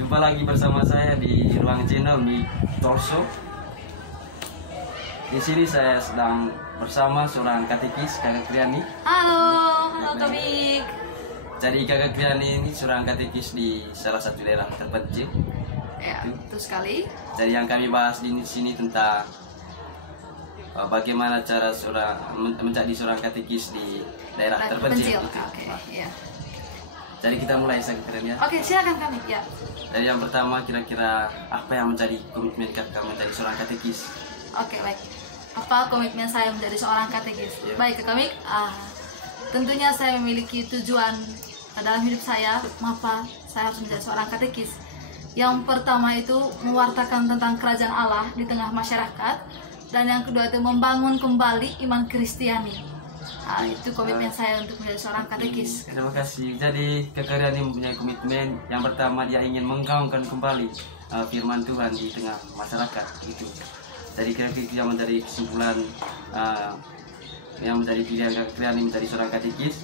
Jumpa lagi bersama saya di ruang channel di Torso. Di sini saya sedang bersama seorang katekis, Kakak Kriani. Halo Komik. Jadi Kakak Kriani ini seorang katekis di salah satu daerah terpencil. Ya, betul sekali. Jadi yang kami bahas di sini tentang bagaimana cara menjadi seorang katekis di daerah terpencil. Oke, ya. Jadi kita mulai sekretarian ya. Oke, silakan kami ya. Jadi yang pertama kira-kira apa yang menjadi komitmen kakak menjadi seorang katekis? Oke, baik. Apa komitmen saya menjadi seorang katekis? Ya. Baik, kami tentunya saya memiliki tujuan dalam hidup saya. Mengapa saya harus menjadi seorang katekis? Yang pertama itu mewartakan tentang kerajaan Allah di tengah masyarakat, dan yang kedua itu membangun kembali iman Kristiani. Itu komitmen saya untuk menjadi seorang katekis. Terima kasih. Jadi Kakak Riani mempunyai komitmen. Yang pertama dia ingin menggaungkan kembali firman Tuhan di tengah masyarakat. Itu. Jadi kira-kira yang menjadi kesimpulan yang menjadi pilihan Kakak Riani menjadi seorang katekis.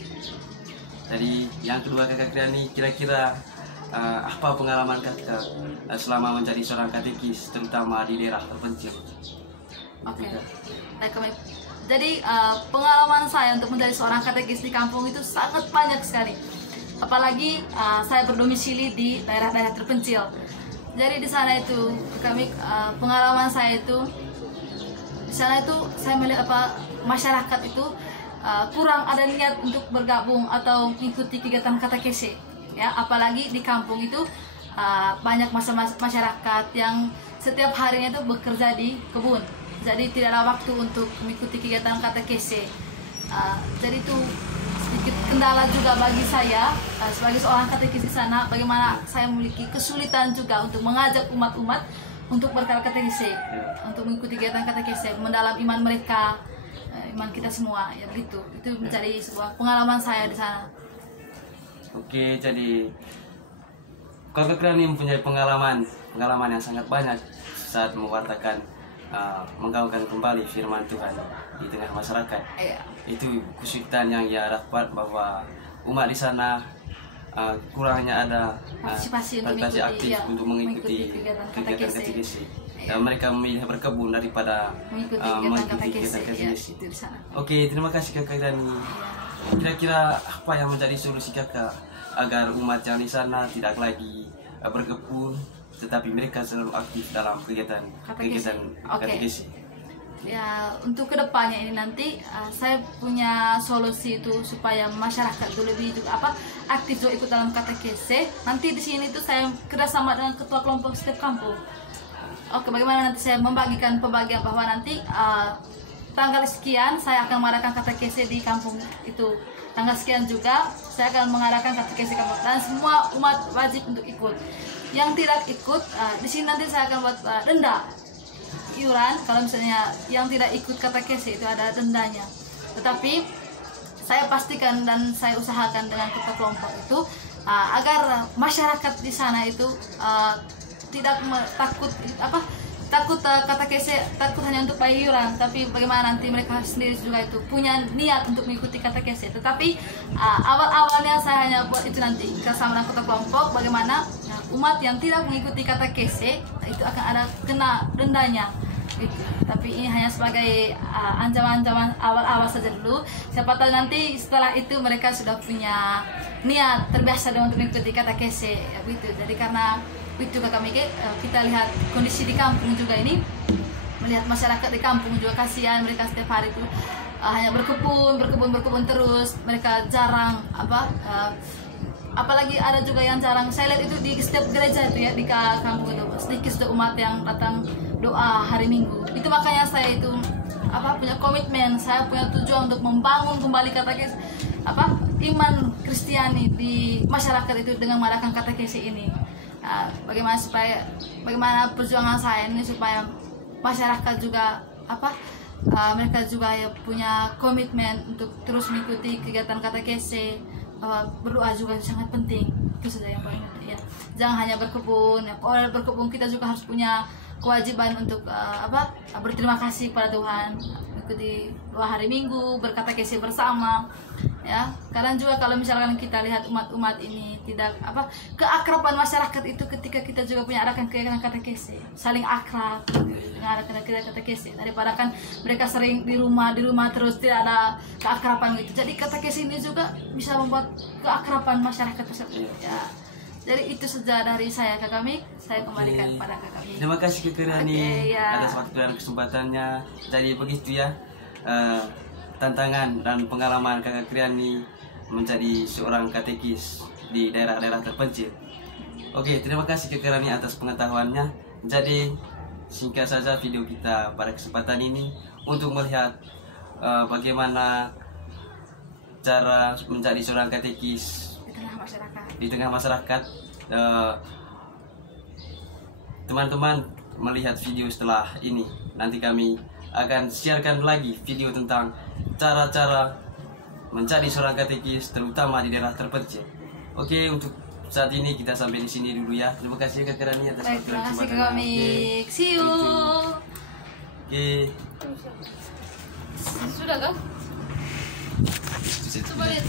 Jadi yang kedua Kakak Riani kira-kira apa pengalaman kakak selama menjadi seorang katekis terutama di daerah terpencil? Oke. Baik, kami. Jadi pengalaman saya untuk menjadi seorang katekis di kampung itu sangat banyak sekali. Apalagi saya berdomisili di daerah-daerah terpencil. Jadi di sana itu kami pengalaman saya itu di sana itu saya melihat masyarakat itu kurang ada niat untuk bergabung atau mengikuti kegiatan katekese. Ya, apalagi di kampung itu banyak masyarakat yang setiap harinya itu bekerja di kebun. Jadi tidak ada waktu untuk mengikuti kegiatan katekese. Jadi itu sedikit kendala juga bagi saya sebagai seorang katekis di sana. Bagaimana saya memiliki kesulitan juga untuk mengajak umat-umat untuk berkatekese, untuk mengikuti kegiatan katekese, mendalam iman mereka, iman kita semua. Ya begitu. Itu menjadi sebuah pengalaman saya di sana. Oke, jadi Kakak Kriani mempunyai pengalaman yang sangat banyak saat mewartakan menggaungkan kembali firman Tuhan di tengah masyarakat. Iya. Itu kesulitan yang ia dapat bahwa umat di sana kurangnya ada partisipasi aktif untuk mengikuti kegiatan katekesi. Dan mereka memilih berkebun daripada mengikuti kegiatan katekesi. Oke, terima kasih Kakak Dani. Kira-kira apa yang menjadi solusi kakak agar umat yang di sana tidak lagi berkebun, tetapi mereka selalu aktif dalam kegiatan katekesi? Ya, untuk kedepannya ini nanti saya punya solusi itu supaya masyarakat itu lebih juga aktif juga ikut dalam katekesi. Nanti di sini tuh saya kerjasama dengan ketua kelompok setiap kampung. Oke, bagaimana nanti saya membagikan pembagian bahwa nanti tanggal sekian saya akan mengadakan katekesi di kampung itu. Tanggal sekian juga saya akan mengadakan katekesi kampung, dan semua umat wajib untuk ikut. Yang tidak ikut di sini nanti saya akan buat denda iuran. Kalau misalnya yang tidak ikut katekesi itu ada dendanya. Tetapi saya pastikan dan saya usahakan dengan ketua kelompok itu agar masyarakat di sana itu tidak takut katekesi, takut hanya untuk bayar iuran, tapi bagaimana nanti mereka sendiri juga itu punya niat untuk mengikuti katekesi. Tetapi awal-awalnya saya hanya buat itu nanti bersama dengan ketua kelompok, bagaimana umat yang tidak mengikuti katekesi itu akan ada kena dendanya. Gitu. Tapi ini hanya sebagai ancaman-ancaman awal-awal saja dulu. Siapa tahu nanti setelah itu mereka sudah punya niat terbiasa dengan untuk mengikuti katekesi, ya, gitu. Jadi karena itu kami kita lihat kondisi di kampung juga ini, melihat masyarakat di kampung juga kasihan, mereka setiap hari itu hanya berkebun terus, mereka jarang apalagi ada juga yang jarang saya lihat itu di setiap gereja itu ya di kampung itu sedikit sudah umat yang datang doa hari Minggu. Itu makanya saya itu punya komitmen, saya punya tujuan untuk membangun kembali katekesi iman Kristiani di masyarakat itu dengan mengadakan katekesi ini. Bagaimana perjuangan saya ini supaya masyarakat juga mereka juga ya punya komitmen untuk terus mengikuti kegiatan katekesi. Berdoa juga sangat penting, itu saja yang paling penting ya. Jangan hanya berkebun ya. Kalau berkebun kita juga harus punya kewajiban untuk berterima kasih kepada Tuhan, mengikuti doa hari Minggu, berkatekesi bersama. ya. Kadang juga kalau misalkan kita lihat umat-umat ini tidak apa, keakraban masyarakat itu ketika kita juga punya adakan kegiatan katekese, saling akrab dengan adakan kegiatan katekese, daripada kan mereka sering di rumah terus tidak ada keakraban gitu. Jadi katekese ini juga bisa membuat keakraban masyarakat tersebut ya. Jadi itu saja dari saya Kakak Mik, saya kembalikan pada Kakak Mik. Terima kasih Kakak Riani atas waktu dan kesempatannya. Jadi begitu ya, tantangan dan pengalaman Kakak Riani menjadi seorang katekis di daerah-daerah terpencil. Oke, terima kasih Kakak Riani atas pengetahuannya. Jadi singkat saja video kita pada kesempatan ini untuk melihat bagaimana cara menjadi seorang katekis di tengah masyarakat. Teman-teman melihat video setelah ini, nanti kami akan siarkan lagi video tentang cara-cara menjadi seorang katekis terutama di daerah terpencil. Oke, untuk saat ini kita sampai di sini dulu ya. Terima kasih Kakak Riani atas waktu dan kesempatan. Terima kasih. See you. Oke. Sudah kah? Coba lihat.